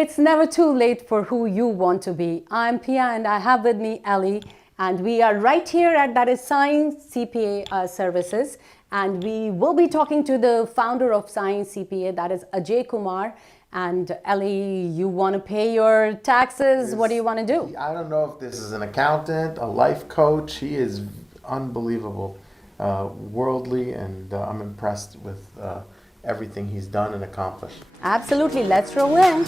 It's never too late for who you want to be. I'm Pia and I have with me Ellie, and we are right here at that is Science CPA Services, and we will be talking to the founder of Science CPA, that is Ajay Kumar. And Ellie, you want to pay your taxes? What do you want to do? I don't know if this is an accountant, a life coach. He is unbelievable, worldly, and I'm impressed with everything he's done and accomplished. Absolutely, let's roll in.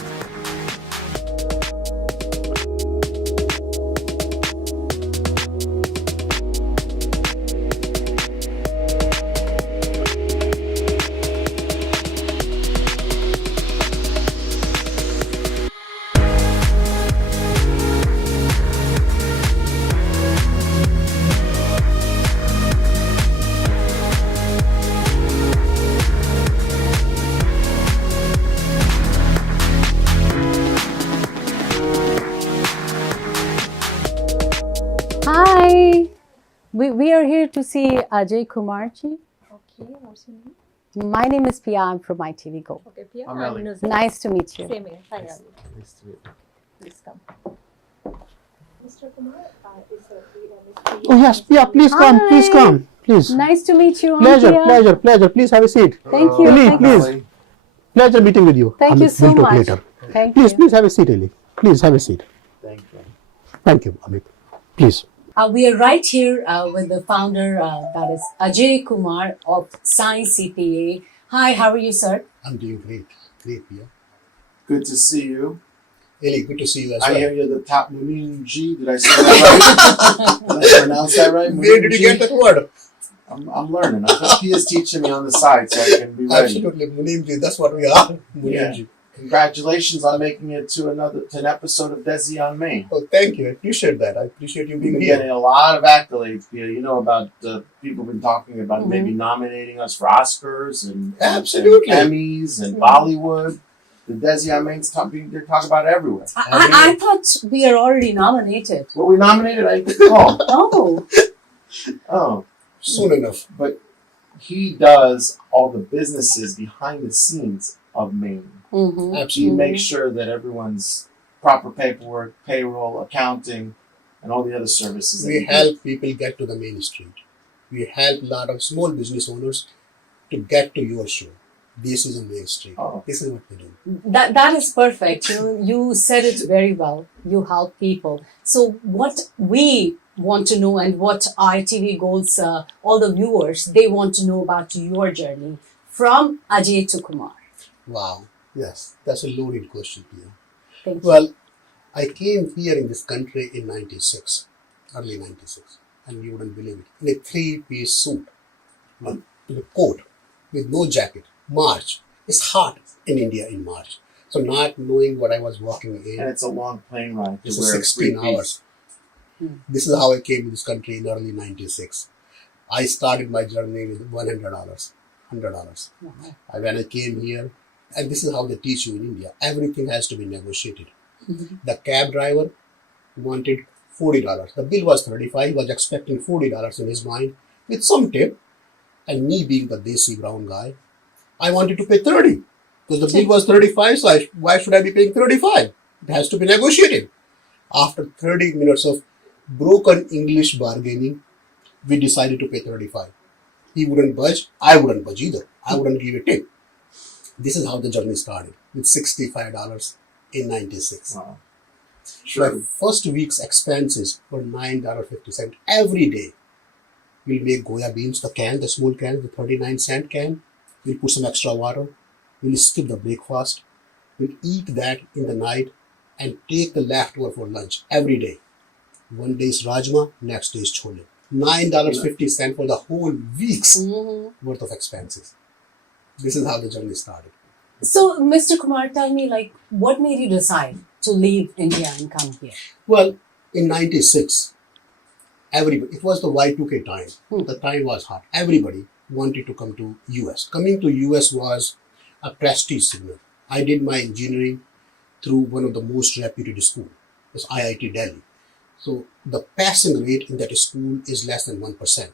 Hi, we are here to see Ajay Kumar ji. Okay, what's your name? My name is Pia. I'm from ITV Gold. Okay, Pia. I'm Ellie. Nuzul. Nice to meet you. Same here. Hi, Ellie. Nice to meet you. Please come. Mr. Kumar, is NRS Oh yes, yeah, please come, please Hi. come, please. Nice to meet you. I'm Pleasure, Pia. pleasure, pleasure. Please have a seat. Thank you. Ellie, Thank you. please. Pleasure meeting with you. Thank you so We'll talk much. later. Thank Please, you. please have a seat, Ellie. Please have a seat. Thank you. Thank you, Amit. Please. We are right here with the founder, that is Ajay Kumar of Science CPA. Hi, how are you, sir? I'm doing great. Great, Pia. Good to see you. Ellie, good to see you as I well. hear you're the top Muninji. Did I say that right? Did I pronounce that right? Where did you get Muninji? that word? I'm learning. I think Pia's teaching me on the side so I can be ready. Absolutely, Munimji. That's what we are. Munimji. Congratulations on making it to an episode of Desis On Main. Oh, thank you. I appreciate that. I appreciate you You've being been here. getting a lot of accolades, Pia. You know about people been talking about maybe nominating us for Oscars and Absolutely. and Emmys and Bollywood. The Desis On Main's they're talking about it everywhere. I thought we are already nominated. Were we nominated? I didn't get called. Oh, Oh, Soon enough. but he does all the businesses behind the scenes of Maine. mm-hmm. He Absolutely. makes sure that everyone's proper paperwork, payroll, accounting, and all the other services. that We he help people get to the main street. We help a lot of small business owners to get to your show. Desis On Main Street. Oh. This is what we do. That is perfect. You said it very well. You help people. So what we want to know, and what ITV Gold's all the viewers, they want to know about your journey from Ajay to Kumar. Wow. Yes, that's a loaded question, Pia. Thank you. Well, I came here in this country in 96, early 96, and you wouldn't believe it, in a three-piece suit, with a coat, with no jacket. March. It's hot in India in March. So not knowing what I was walking And in, it's a long plane ride. it's to a wear 16 three-piece. hours. This is how I came to this country in early 96. I started my journey with $100. $100. When I came here, and this is how they teach you in India, everything has to be negotiated. The cab driver wanted $40. The bill was $35. He was expecting $40 in his mind with some tip. And me being the desi brown guy, I wanted to pay $30 because the bill was $35. So why should I be paying $35? It has to be negotiated. After 30 minutes of broken English bargaining, we decided to pay $35. He wouldn't budge. I wouldn't budge either. I wouldn't give a tip. This is how the journey started with $65 in 96. Wow. My Sure. first week's expenses were $9.50 every day. We'll make Goya beans, the small can, the 39-cent can. We'll put some extra water. We'll skip the breakfast. We'll eat that in the night and take the leftover for lunch every day. One day is rajma, next day is chole. $9.50 for the whole week's worth of expenses. This is how the journey started. So, Mr. Kumar, tell me, like, what made you decide to leave India and come here? Well, in 96, everybody, it was the Y2K time. The time was hot. Everybody wanted to come to US. Coming to US was a prestige signal. I did my engineering through one of the most reputed schools, it's IIT Delhi. So the passing rate in that school is less than 1%.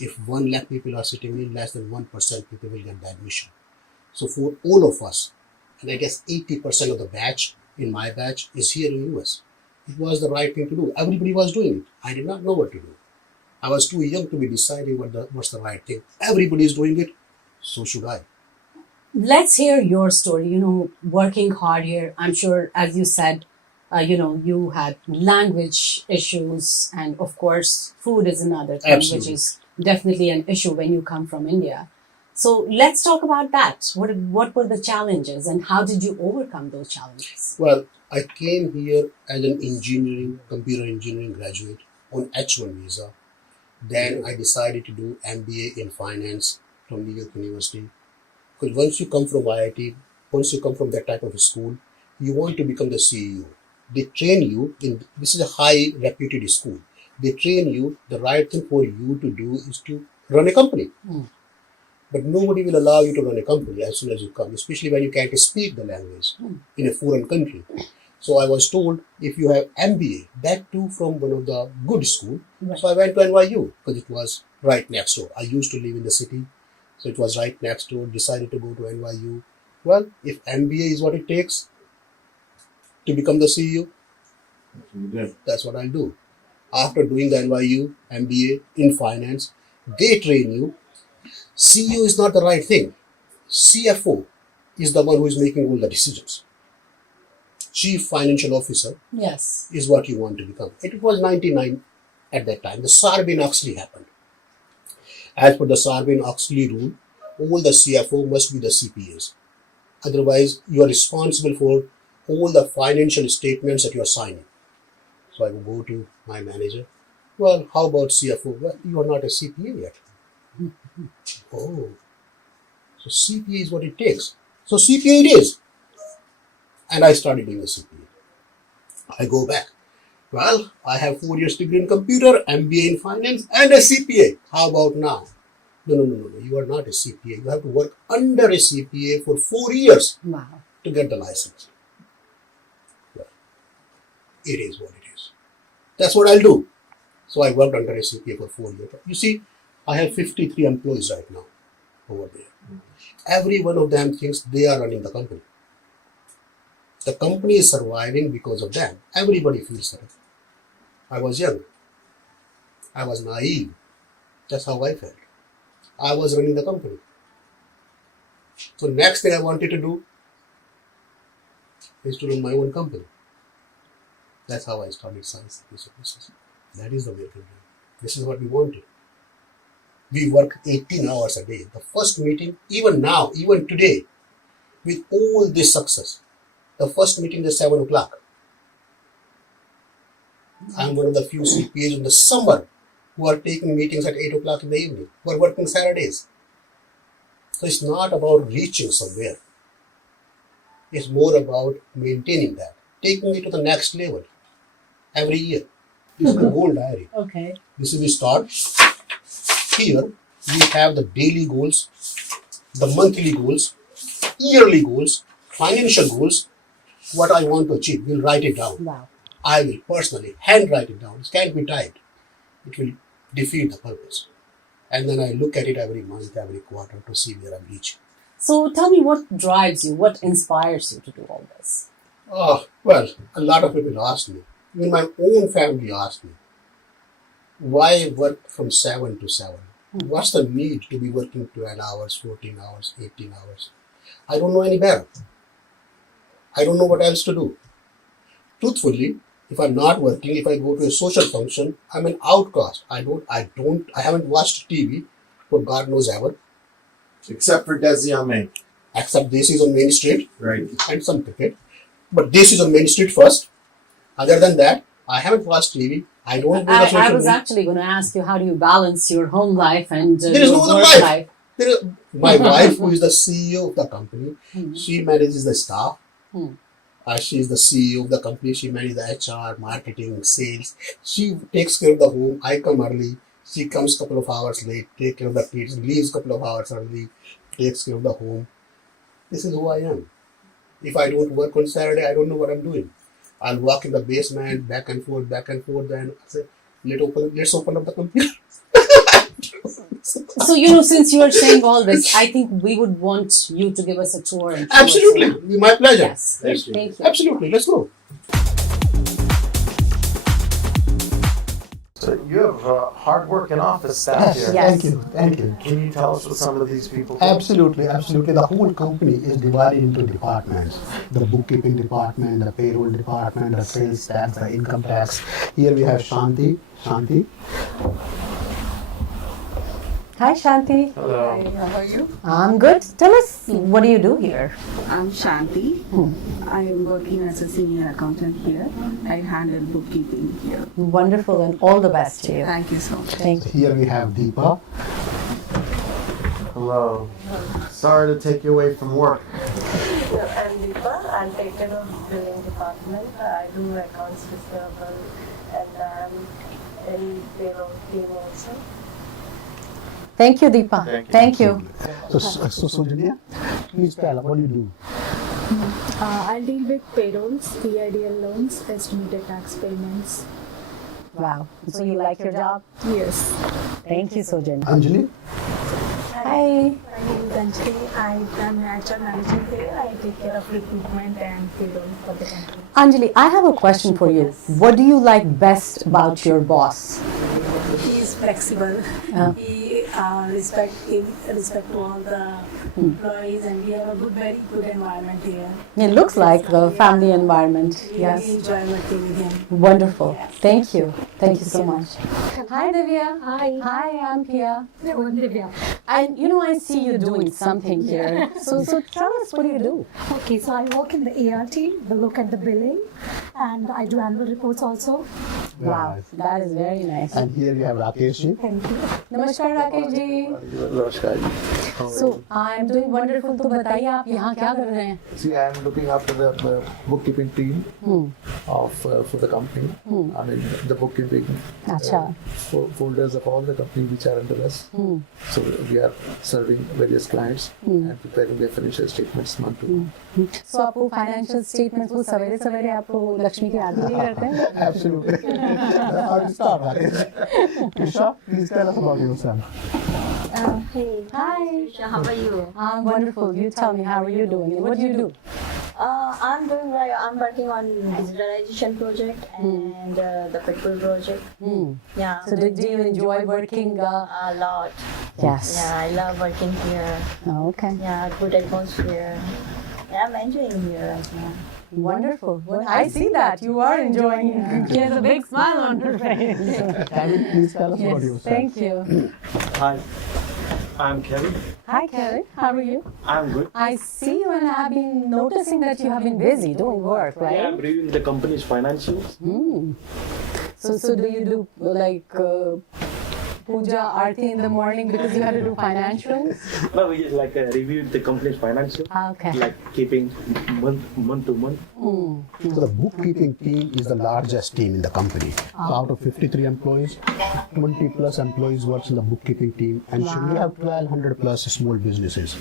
If 1 lakh people are sitting in, less than 1% people will get the admission. So for all of us, And I guess 80% of the batch in my batch is here in US. It was the right thing to do. Everybody was doing it. I did not know what to do. I was too young to be deciding what's the right thing. Everybody is doing it, so should I. Let's hear your story. Working hard here. I'm sure, as you said, you had language issues, and of course, food is another thing, Absolutely. which is definitely an issue when you come from India. So let's talk about that. What were the challenges, and how did you overcome those challenges? Well, I came here as an computer engineering graduate on H1 visa. Then I decided to do MBA in finance from New York University. Because once you come from IIT, once you come from that type of a school, you want to become the CEO. They train you this is a high reputed school. They train you, the right thing for you to do is to run a company. But nobody will allow you to run a company as soon as you come, especially when you can't speak the language in a foreign country. So I was told, if you have MBA, that too from one of the good school. Right. So I went to NYU because it was right next door. I used to live in the city, so it was right next door. Decided to go to NYU. Well, if MBA is what it takes to become the CEO, that's what I'll do. After doing the NYU MBA in finance, they train you. CEO is not the right thing. CFO is the one who is making all the decisions. Chief Financial Officer Yes. is what you want to become. It was 99 at that time. The Sarbanes-Oxley happened. As per the Sarbanes-Oxley rule, all the CFO must be the CPAs. Otherwise, you are responsible for all the financial statements that you are signing. So I will go to my manager. Well, how about CFO? Well, you are not a CPA yet. Oh, so CPA is what it takes. So CPA it is. And I started doing a CPA. I go back. Well, I have 4 years degree in computer, MBA in finance, and a CPA. How about now? No. You are not a CPA. You have to work under a CPA for 4 years Wow. to get the license. Well, it is what it is. That's what I'll do. So I worked under a CPA for 4 years. You see, I have 53 employees right now over there. Every one of them thinks they are running the company. The company is surviving because of them. Everybody feels that. I was young. I was naive. That's how I felt. I was running the company. So next thing I wanted to do is to run my own company. That's how I started Science Services. That is the American dream. This is what we wanted. We work 18 hours a day. The first meeting, even now, even today, with all this success, the first meeting is 7 o'clock. I'm one of the few CPAs in the summer who are taking meetings at 8 o'clock in the evening, who are working Saturdays. So it's not about reaching somewhere. It's more about maintaining that, taking it to the next level every year. This is the goal diary. Okay. This is the start. Here we have the daily goals, the monthly goals, yearly goals, financial goals, what I want to achieve. We'll write it down. Wow. I will personally handwrite it down. It can't be typed. It will defeat the purpose. And then I look at it every month, every quarter to see where I'm reaching. So tell me, what drives you? What inspires you to do all this? Oh, well, a lot of people ask me. Even my own family asked me, why work from 7 to 7? What's the need to be working 12 hours, 14 hours, 18 hours? I don't know any better. I don't know what else to do. Truthfully, if I'm not working, if I go to a social function, I'm an outcast. I haven't watched TV for God knows ever. Except for Desis On Main. Except Desis On Main Street. Right. And some cricket. But Desis On Main Street first. Other than that, I haven't watched TV. I don't go to social I was media. actually going to ask you, how do you balance your home life and There is your no other work life. My wife, who is the CEO of the company, she manages the staff. She is the CEO of the company. She manages the HR, marketing, sales. She takes care of the home. I come early. She comes a couple of hours late, takes care of the kids, leaves a couple of hours early, takes care of the home. This is who I am. If I don't work on Saturday, I don't know what I'm doing. I'll walk in the basement, back and forth, then I say, let's open up the computer. So, since you are saying all this, I think we would want you to give us a tour. And show us Absolutely. around. My pleasure. Yes. Thank you. Absolutely. Let's go. So you have hard-working office staff here. Yes. Thank you. Thank you. Can you tell us what some of these people do? Absolutely, absolutely. The whole company is divided into departments. The bookkeeping department, the payroll department, the sales tax, the income tax. Here we have Shanti. Shanti. Hi, Shanti. Hello. How are you? I'm good. Tell us, what do you do here? I'm Shanti. I am working as a senior accountant here. I handle bookkeeping here. Wonderful, and all the best to you. Thank you so much. Thank you. Here we have Deepa. Hello. Sorry to take you away from work. I'm Deepa. I'm take care of billing department. I do accounts receivable and I'm in payroll team also. Thank you, Deepa. Thank you. Thank you. So Julia, please tell us what do you do? I'll deal with payrolls, EIDL loans, estimated tax payments. Wow. So you like your job? Yes. Thank you, Sojan. Anjali? Hi. My name is Anjali. I am HR manager here. I take care of recruitment and payroll for the company. Anjali, I have a question for you. What do you like best about your boss? He is flexible. He respect to all the employees, and we have a very good environment here. It looks like a family environment. We Yes. enjoy working with him. Wonderful. Thank you. Thank you so much. Hi, Divya. Hi, I'm Pia. And I see you doing something here. So tell us, what do you do? Okay, so I work in the AR team. We look at the billing, and I do annual reports also. Wow, that is very nice. And here we have Rakesh ji. Thank you. नमस्कार Rakesh ji. Namaskar. So I'm doing wonderful. तो बताइए आप यहाँ क्या कर रहे हैं? See, I am looking after the bookkeeping team of for the company. I mean, the bookkeeping अच्छा. folders of all the companies which are under us. So we are serving various clients and preparing their financial statements month to month. So आपको financial statements वो सवेरे सवेरे आपको लक्ष्मी की आरती भी करते हैं? Absolutely. I'll start, Rakesh. Krisha, please tell us about yourself. Hey, Hi. how are you? I'm wonderful. You tell me, how are you doing? What do you do? I'm doing right. I'm working on digitalization project and the petrol project. Yeah. So do you enjoy working? A lot. Yes. Yeah, I love working here. Oh, okay. Yeah, good atmosphere. Yeah, I'm enjoying here right now. Wonderful. Well, I see that you are enjoying. She has a big smile on her face. Kevin, please tell us about Yes. yourself. Thank you. Hi, I'm Kevin. Hi, Karen. How are you? I'm good. I see you, and I've been noticing that you have been busy doing work, I'm right? reviewing the company's financials. So do you do like puja aarti in the morning because you have to do financials? No, we just reviewed the company's financials, Okay. like keeping month to month. So the bookkeeping team is the largest team in the company. So out of 53 employees, 20 plus employees works in the bookkeeping team, and we have 1,200 plus small businesses.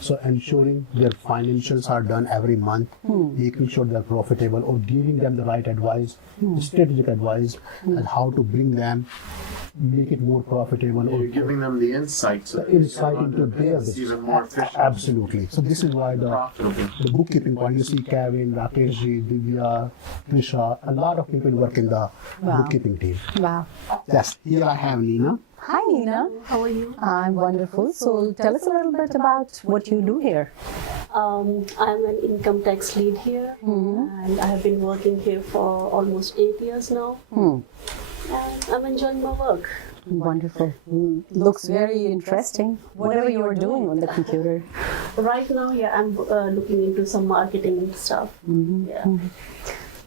So ensuring their financials are done every month, making sure they're profitable, or giving them the right advice, strategic advice, and how to bring them, make it more profitable, or You're giving them the insight so that insight they can into run their their business business. even more efficient. Absolutely. So this is why Profitable. the bookkeeping point, you see Kevin, Rakesh ji, Divya, Trisha, a lot of people work in the bookkeeping team. Wow. Yes, here I have Nina. Hi, Nina. How are you? I'm wonderful. So tell us a little bit about what you do here. I'm an income tax lead here, and I have been working here for almost 8 years now. And I'm enjoying my work. Wonderful. Looks very interesting. Whatever you're doing on the computer. Right now, yeah, I'm looking into some marketing stuff. Yeah.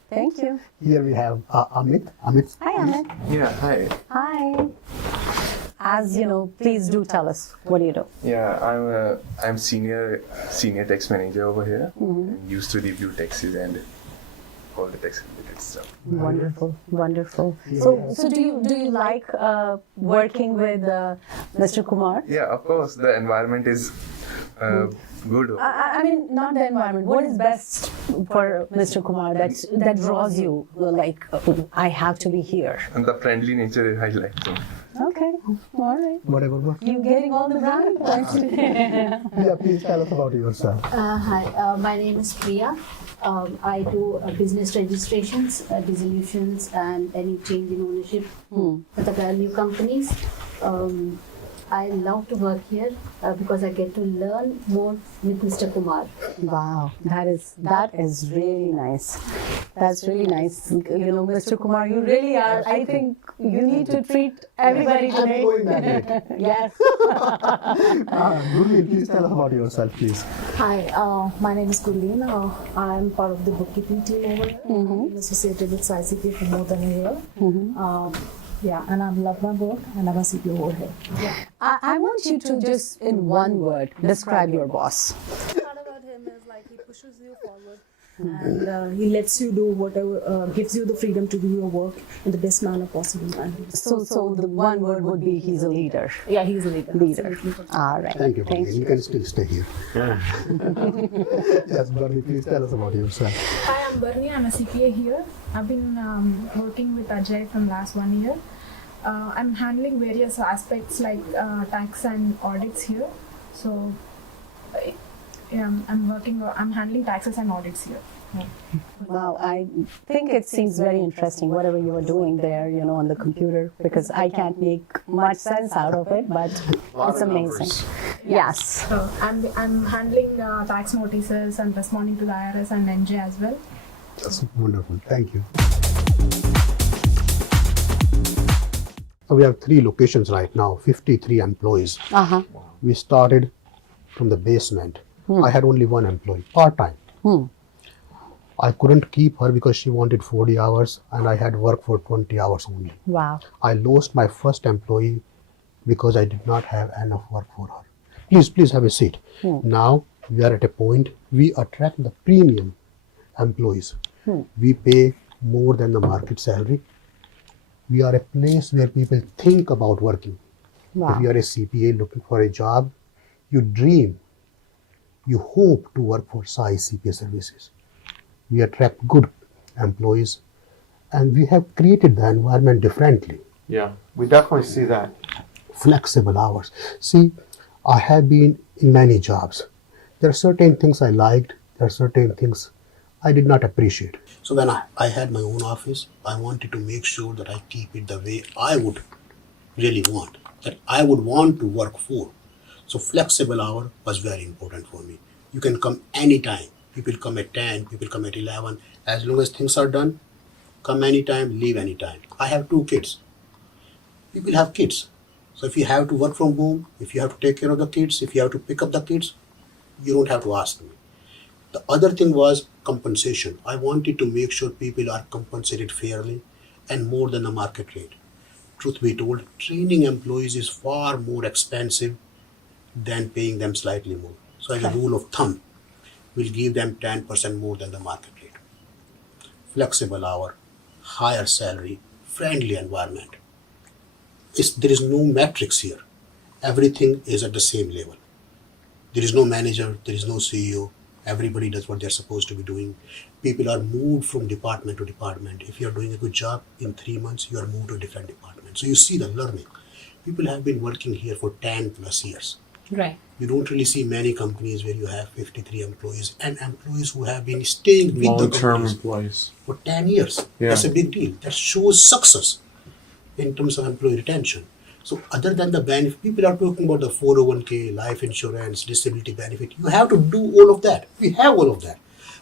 Thank you. Here we have Amit. Amit. Hi, Amit. Yeah, hi. Hi. As you know, please do tell us, what do you do? Yeah, I'm senior tax manager over here. And used to review taxes and all the tax related stuff. Wonderful, wonderful. So do you like working with Mr. Kumar? Yeah, of course, the environment is good. I mean, not the environment. What is best for Mr. Kumar that draws you? Like, I have to be here. And the friendly nature I like too. Okay, all right. Whatever works. You getting all the brand points today. Yeah, please tell us about yourself. Hi, my name is Priya. I do business registrations, dissolutions, and any change in ownership with the new companies. I love to work here because I get to learn more with Mr. Kumar. Wow, that is really nice. That's really nice. You know, Mr. Kumar, you really are. I think you need to treat everybody today. I'm going that way. Yes. Gurleen, please tell us about yourself, please. Hi, my name is Gurleen. I'm part of the bookkeeping team over here. I'm associated with ICP for more than a year. Yeah, and I love my work, and I'm a CPO over here. I want you to just, in one word, describe your boss. Part about him is like he pushes you forward, and he lets you do whatever, gives you the freedom to do your work in the best manner possible. And So the one word would be he's a leader. yeah, he's a leader. Leader. Absolutely. All right. Thank you, Thank Gurleen. You can still stay here. Yes, Bernie, please tell us about yourself. Hi, I'm Bernie. I'm a CPA here. I've been working with Ajay from last 1 year. I'm handling various aspects like tax and audits here. So, yeah, I'm handling taxes and audits here. Yeah. Wow, I think it seems very interesting, whatever you are doing there, you know, on the computer, because I can't make much sense out of it, but it's amazing. Yes. So I'm handling tax notices and responding to the IRS and NJ as well. That's wonderful. Thank you. So we have 3 locations right now, 53 employees. We started from the basement. I had only 1 employee, part-time. I couldn't keep her because she wanted 40 hours and I had work for 20 hours only. Wow. I lost my first employee because I did not have enough work for her. Please have a seat. Now we are at a point, we attract the premium employees. We pay more than the market salary. We are a place where people think about working. Wow. If you are a CPA looking for a job, you dream, you hope to work for Sai CPA services. We attract good employees and we have created the environment differently. Yeah, we definitely see that. Flexible hours. See, I have been in many jobs. There are certain things I liked, there are certain things I did not appreciate. So when I had my own office, I wanted to make sure that I keep it the way I would really want, that I would want to work for. So flexible hour was very important for me. You can come anytime. People come at 10, people come at 11. As long as things are done, come anytime, leave anytime. I have 2 kids. People have kids. So if you have to work from home, if you have to take care of the kids, if you have to pick up the kids, you don't have to ask me. The other thing was compensation. I wanted to make sure people are compensated fairly and more than the market rate. Truth be told, training employees is far more expensive than paying them slightly more. So as a rule of thumb, we'll give them 10% more than the market rate. Flexible hour, higher salary, friendly environment. There is no metrics here. Everything is at the same level. There is no manager, there is no CEO. Everybody does what they're supposed to be doing. People are moved from department to department. If you're doing a good job, in 3 months, you are moved to a different department. So you see the learning. People have been working here for 10 plus years. Right. You don't really see many companies where you have 53 employees and employees who have been staying with the companies employees for 10 years. Yeah. That's a big deal. That shows success in terms of employee retention. So other than the benefit, people are talking about the 401k, life insurance, disability benefit. You have to do all of that. We have all of that.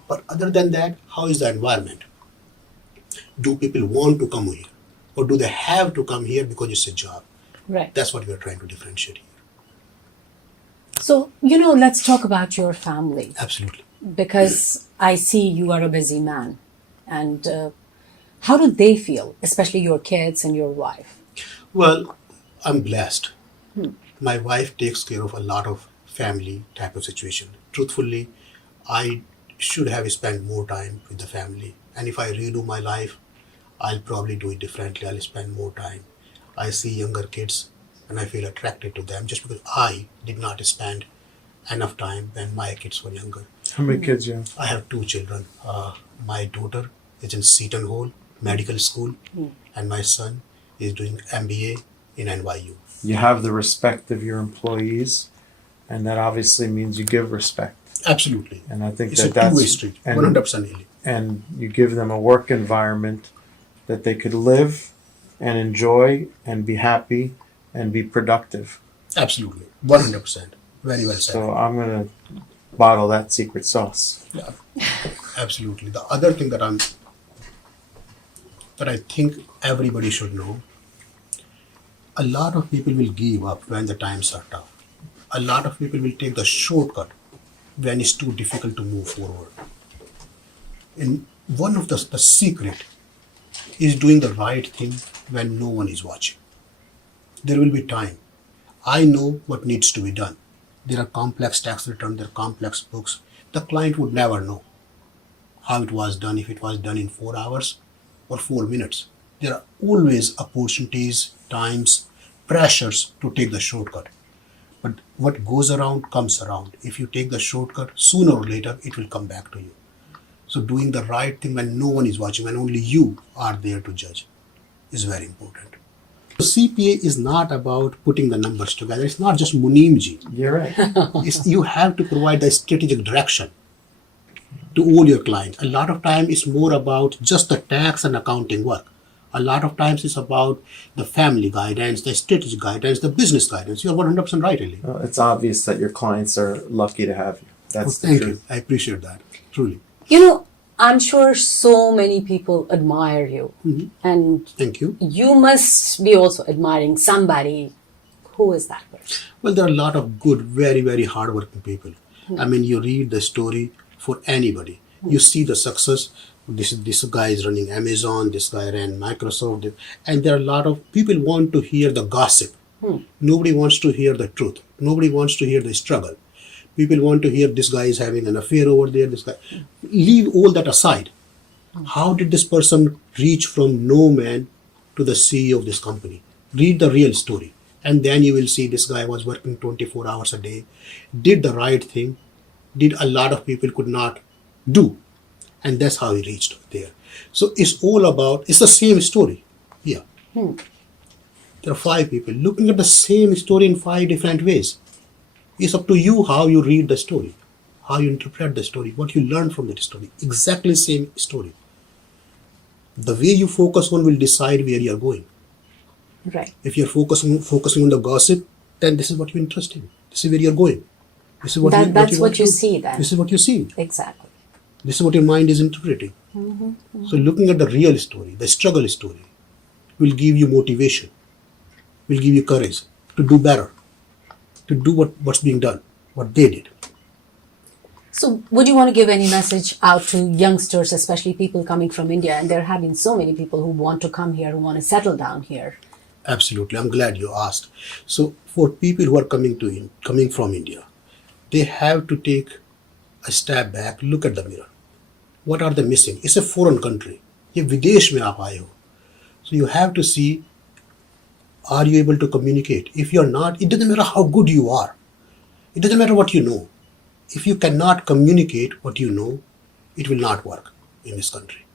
But other than that, how is the environment? Do people want to come here? Or do they have to come here because it's a job? Right. That's what we are trying to differentiate here. So, you know, let's talk about your family. Absolutely. Because I see you are a busy man. And how do they feel, especially your kids and your wife? Well, I'm blessed. My wife takes care of a lot of family type of situation. Truthfully, I should have spent more time with the family. And if I redo my life, I'll probably do it differently. I'll spend more time. I see younger kids and I feel attracted to them just because I did not spend enough time when my kids were younger. How many kids you have? I have 2 children. My daughter is in Seton Hall Medical School and my son is doing MBA in NYU. You have the respect of your employees, and that obviously means you give respect. Absolutely. And I think It's that a that's two-way street, and- 100% Ellie. and you give them a work environment that they could live and enjoy and be happy and be productive. Absolutely, 100%. Very well said. So I'm gonna bottle that secret sauce. Yeah, absolutely. The other thing that I think everybody should know, a lot of people will give up when the times are tough. A lot of people will take the shortcut when it's too difficult to move forward. And one of the secret is doing the right thing when no one is watching. There will be time. I know what needs to be done. There are complex tax returns, there are complex books. The client would never know how it was done if it was done in 4 hours or 4 minutes. There are always opportunities, times, pressures to take the shortcut. But what goes around comes around. If you take the shortcut, sooner or later it will come back to you. So doing the right thing when no one is watching, when only you are there to judge, is very important. CPA is not about putting the numbers together. It's not just Munimji. You're right. You have to provide the strategic direction to all your clients. A lot of time it's more about just the tax and accounting work. A lot of times it's about the family guidance, the strategic guidance, the business guidance. You're 100% right, Ellie. Well, it's obvious that your clients are lucky to have you. That's the Thank truth. you. I appreciate that. Truly. You know, I'm sure so many people admire you. And Thank you. you must be also admiring somebody. Who is that person? Well, there are a lot of good, very, very hardworking people. I mean, you read the story for anybody. You see the success. This guy is running Amazon, this guy ran Microsoft. And there are a lot of people want to hear the gossip. Nobody wants to hear the truth. Nobody wants to hear the struggle. People want to hear this guy is having an affair over there. This guy. Leave all that aside. How did this person reach from no man to the CEO of this company? Read the real story. And then you will see this guy was working 24 hours a day, did the right thing, did a lot of people could not do. And that's how he reached there. So it's all about, it's the same story. Yeah. There are 5 people looking at the same story in 5 different ways. It's up to you how you read the story, how you interpret the story, what you learn from that story. Exactly same story. The way you focus on will decide where you are going. Right. If you're focusing on the gossip, then this is what you're interested in. This is where you're going. This is what That's you what want you to do. see then. This is what you see. Exactly. This is what your mind is interpreting. So looking at the real story, the struggle story, will give you motivation, will give you courage to do better, to do what's being done, what they did. So would you want to give any message out to youngsters, especially people coming from India? And there have been so many people who want to come here, who want to settle down here. Absolutely. I'm glad you asked. So for people who are coming from India, they have to take a step back, look at the mirror. What are they missing? It's a foreign country. ये विदेश में आप आए हो. So you have to see, are you able to communicate? If you're not, it doesn't matter how good you are. It doesn't matter what you know. If you cannot communicate what you know, it will not work in this country.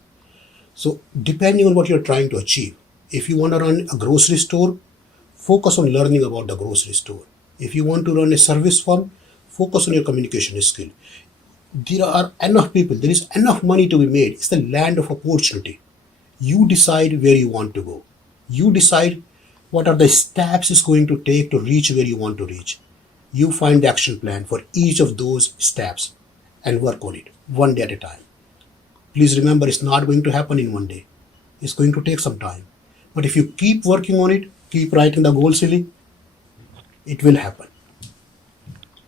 So depending on what you're trying to achieve, if you want to run a grocery store, focus on learning about the grocery store. If you want to run a service firm, focus on your communication skill. There are enough people, there is enough money to be made. It's the land of opportunity. You decide where you want to go. You decide what are the steps it's going to take to reach where you want to reach. You find the action plan for each of those steps and work on it one day at a time. Please remember, it's not going to happen in one day. It's going to take some time. But if you keep working on it, keep writing the goal ceiling, it will happen.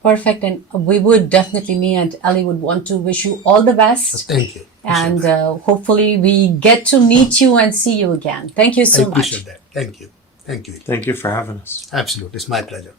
Perfect. And we would definitely, me and Ellie would want to wish you all the best. Thank you. And hopefully we get to meet you and see you again. Thank you so much. I appreciate that. Thank you. Thank you. Thank you for having us. Absolutely. It's my pleasure.